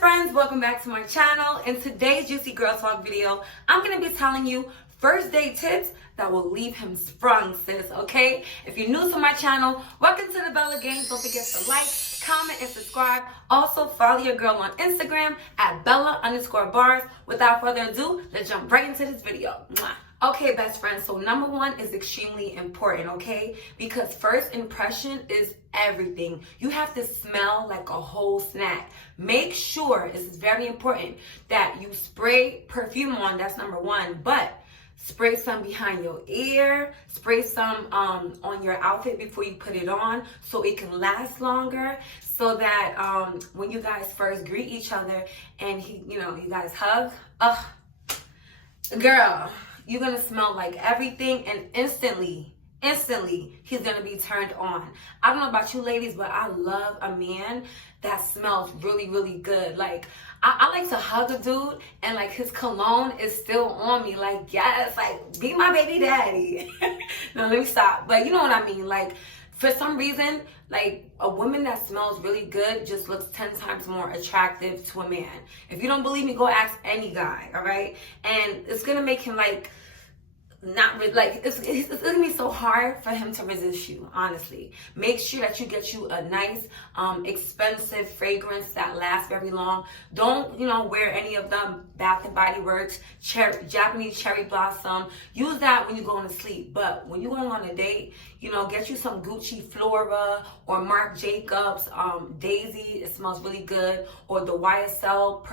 friends, welcome back to my channel. In today's Juicy Girl Talk video, I'm going to be telling you first date tips that will leave him sprung, sis, okay? If you're new to my channel, welcome to the Bella Gang. Don't forget to like, comment, and subscribe. Also, follow your girl on Instagram at Bella_bars. Without further ado, let's jump right into this video. Mwah. Okay, best friends, so number one is extremely important, okay? Because first impression is everything. You have to smell like a whole snack. Make sure, this is very important, that you spray perfume on, that's number one, but spray some behind your ear, spray some on your outfit before you put it on so it can last longer, so that when you guys first greet each other and you guys hug, girl, you're gonna smell like everything, and instantly he's gonna be turned on. I don't know about you ladies, but I love a man that smells really good. Like I like to hug a dude and like his cologne is still on me. Like, yes, like be my baby daddy. No, let me stop. But you know what I mean? Like, for some reason, like a woman that smells really good just looks 10 times more attractive to a man. If you don't believe me, go ask any guy, all right? And it's gonna make him like, it's gonna be so hard for him to resist you, honestly. Make sure that you get you a nice, expensive fragrance that lasts very long. Don't, wear any of them Bath and Body Works, Japanese cherry blossom. Use that when you're going to sleep. But when you're going on a date, get you some Gucci Flora or Marc Jacobs Daisy. It smells really good. Or the YSL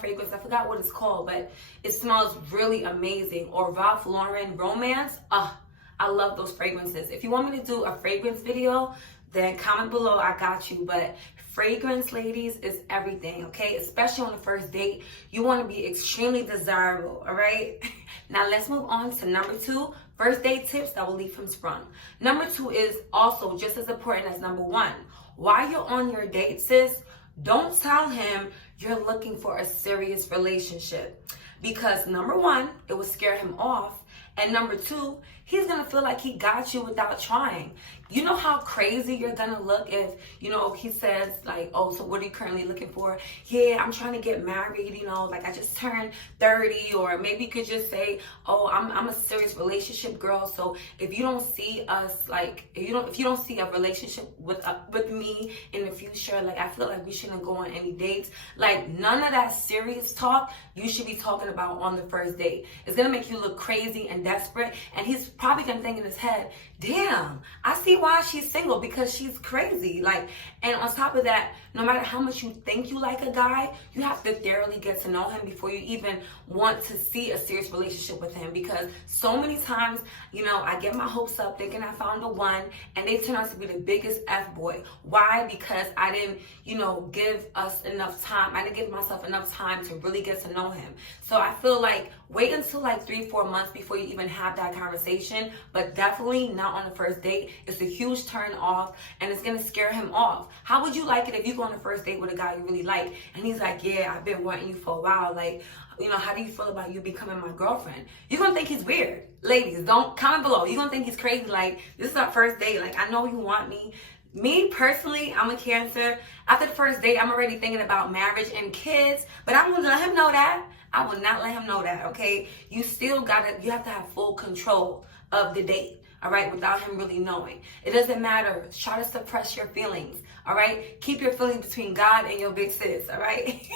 fragrance. I forgot what it's called, but it smells really amazing. Or Ralph Lauren Romance. I love those fragrances. If you want me to do a fragrance video, then comment below, I got you. But fragrance, ladies, is everything, okay? Especially on the first date. You want to be extremely desirable, all right? Now let's move on to number two, first date tips that will leave him sprung. Number two is also just as important as number one. While you're on your date, sis, don't tell him you're looking for a serious relationship. Because number one, it will scare him off. And number two, he's going to feel like he got you without trying. You know how crazy you're going to look if, he says like, oh, so what are you currently looking for? Yeah, I'm trying to get married, like I just turned 30. Or maybe you could just say, oh, I'm a serious relationship girl. So if you don't see us, like, if you don't see a relationship with me in the future, like I feel like we shouldn't go on any dates. Like none of that serious talk you should be talking about on the first date. It's going to make you look crazy and desperate, and he's probably gonna think in his head, damn, I see why she's single, because she's crazy. Like, and on top of that, no matter how much you think you like a guy, you have to thoroughly get to know him before you even want to see a serious relationship with him. Because so many times, I get my hopes up thinking I found the one, and they turn out to be the biggest F-boy. Why? Because I didn't, give us enough time. I didn't give myself enough time to really get to know him. So I feel like wait until like 3-4 months before you even have that conversation, but definitely not on the first date. It's a huge turn off, and it's gonna scare him off. How would you like it if you go on a first date with a guy you really like, and he's like, yeah, I've been wanting you for a while, like, how do you feel about you becoming my girlfriend? You're gonna think he's weird. Ladies, don't comment below. You're gonna think he's crazy, like, this is our first date, like, I know you want me. Me, personally, I'm a Cancer. After the first date, I'm already thinking about marriage and kids, but I won't let him know that. I will not let him know that, okay? You still you have to have full control of the date, all right, without him really knowing. It doesn't matter. Try to suppress your feelings, all right? Keep your feelings between God and your big sis, all right?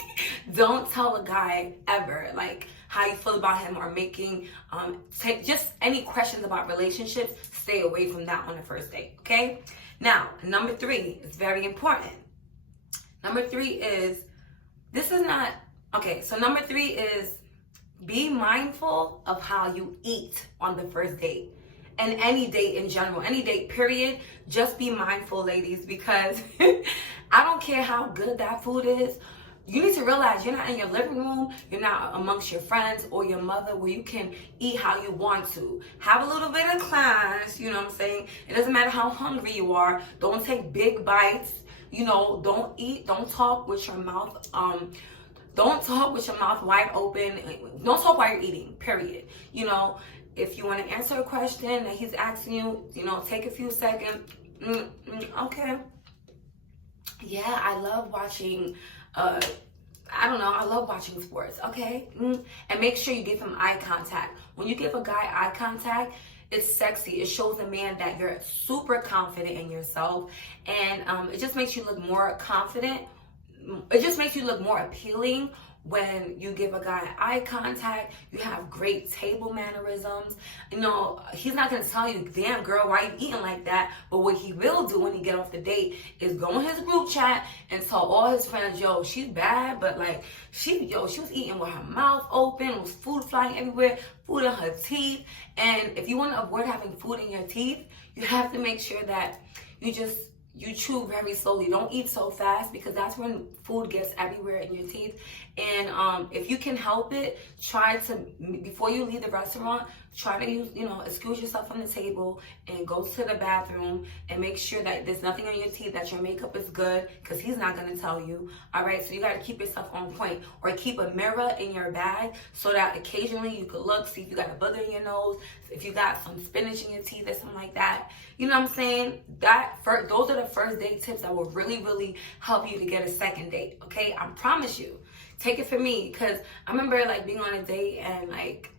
Don't tell a guy ever, like, how you feel about him, or making, just any questions about relationships. Stay away from that on the first date, okay? Now, number three is very important. Number three is, number three is be mindful of how you eat on the first date. And any date in general, any date period, just be mindful, ladies, because I don't care how good that food is. You need to realize you're not in your living room, you're not amongst your friends or your mother where you can eat how you want to. Have a little bit of class, you know what I'm saying? It doesn't matter how hungry you are. Don't take big bites. Don't talk with your mouth, wide open. Don't talk while you're eating, period. If you want to answer a question that he's asking you, take a few seconds. Okay. Yeah, I love watching, I don't know, I love watching sports, okay? And make sure you give him eye contact. When you give a guy eye contact, it's sexy. It shows a man that you're super confident in yourself, and it just makes you look more confident. It just makes you look more appealing when you give a guy eye contact. You have great table mannerisms. You know, he's not gonna tell you, damn girl, why you eating like that? But what he will do when he get off the date is go in his group chat and tell all his friends, yo, she's bad, but like she was eating with her mouth open, was food flying everywhere, food in her teeth. And if you want to avoid having food in your teeth, you have to make sure that you chew very slowly. Don't eat so fast, because that's when food gets everywhere in your teeth. And if you can help it, try to, before you leave the restaurant, try to use, excuse yourself from the table and go to the bathroom and make sure that there's nothing on your teeth, that your makeup is good, because he's not going to tell you. All right, so you got to keep yourself on point, or keep a mirror in your bag so that occasionally you could look, see if you got a booger in your nose, if you got some spinach in your teeth or something like that. You know what I'm saying? Those are the first date tips that will really, really help you to get a second date. Okay, I promise you. Take it from me, because I remember like being on a date and like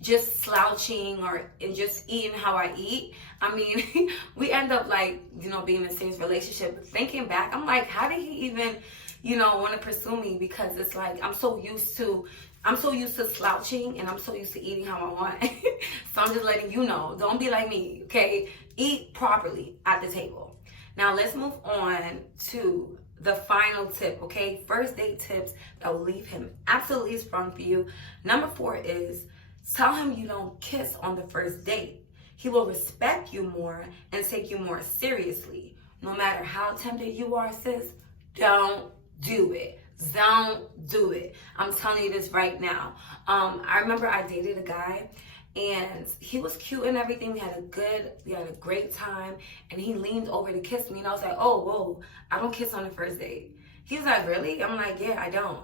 just slouching and just eating how I eat. I mean, we end up like, being in a serious relationship. But thinking back, I'm like, how did he even, want to pursue me? Because it's like I'm so used to slouching, and I'm so used to eating how I want. So I'm just letting you know, don't be like me, okay? Eat properly at the table. Now let's move on to the final tip, okay? First date tips that will leave him absolutely sprung for you. Number 4 is tell him you don't kiss on the first date. He will respect you more and take you more seriously. No matter how tempted you are, sis, don't do it. Don't do it. I'm telling you this right now. I remember I dated a guy, and he was cute and everything. We had a great time, and he leaned over to kiss me, and I was like, oh, whoa, I don't kiss on the first date. He was like, really? I'm like, yeah, I don't.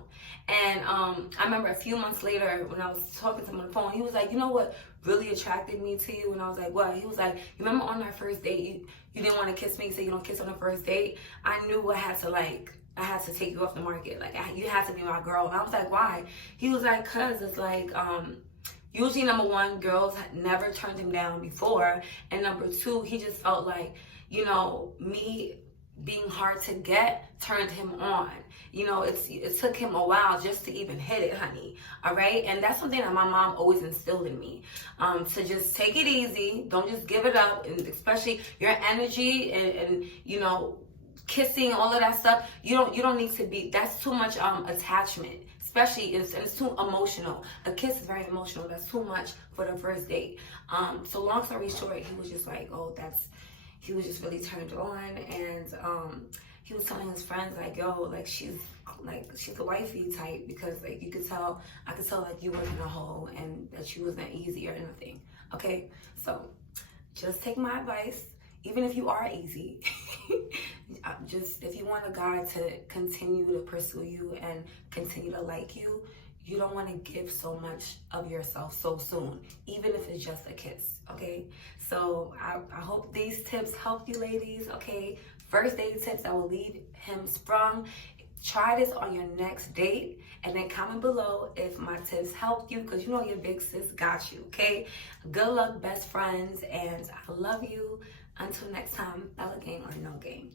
And I remember a few months later when I was talking to him on the phone, he was like, you know what really attracted me to you? And I was like, what? He was like, you remember on our first date, you didn't want to kiss me, so you don't kiss on the first date? I knew I had to take you off the market. Like, you had to be my girl. And I was like, why? He was like, cause it's like, usually, number 1, girls had never turned him down before. And number 2, he just felt like, me being hard to get turned him on. It took him a while just to even hit it, honey. All right? And that's something that my mom always instilled in me. To just take it easy. Don't just give it up. And especially your energy and kissing, all of that stuff. You don't need to be, that's too much attachment. Especially, it's too emotional. A kiss is very emotional. That's too much for the first date. So long story short, he was just like, he was just really turned on, and he was telling his friends like, yo, she's a wifey type, because like I could tell like you wasn't a hoe and that you wasn't easy or nothing. Okay, so just take my advice. Even if you are easy, if you want a guy to continue to pursue you and continue to like you, you don't want to give so much of yourself so soon, even if it's just a kiss, okay? So I hope these tips help you, ladies, okay? First date tips that will leave him sprung. Try this on your next date, and then comment below if my tips helped you, because your big sis got you, okay? Good luck, best friends, and I love you. Until next time, Bella gang or no game.